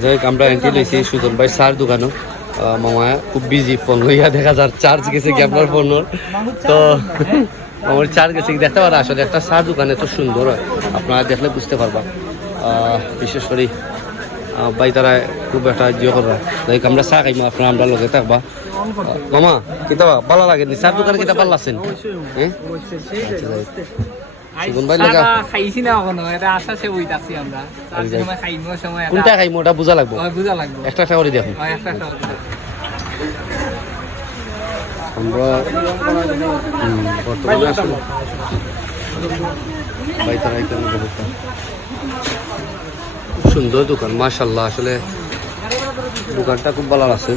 যাই হোক আমরা এন্ট্রি লইছি সুজন ভাই চার দোকানও মামা খুব বিজি ফোন লইয়া দেখা যার চার্জ গেছে কি আপনার ফোনের তো আমার চার্জ গেছে কি দেখতে পারা আসলে একটা চার দোকান এত সুন্দর হয় আপনারা দেখলে বুঝতে পারবা বিশেষ করে ভাই তারা খুব একটা ইয়ে করবা যাই হোক আমরা চা খাইমো আপনারা আমরা লগে থাকবা মামা কিতা ভালো লাগে নি চার দোকানে কিতা ভালো লাগছেন হ্যাঁ সুজন ভাই লাগা খাইছি না এখনো এটা আশা সে ওই তাছি আমরা তার সময় খাইমো সময় কোনটা খাইমো ওটা বুঝা লাগবে বুঝা লাগবে একটা একটা করে দেখুন একটা আমরা বর্তমানে আসলে ভাই তারা এখানে ব্যবস্থা সুন্দর দোকান মাশাআল্লাহ আসলে দোকানটা খুব ভালো আছে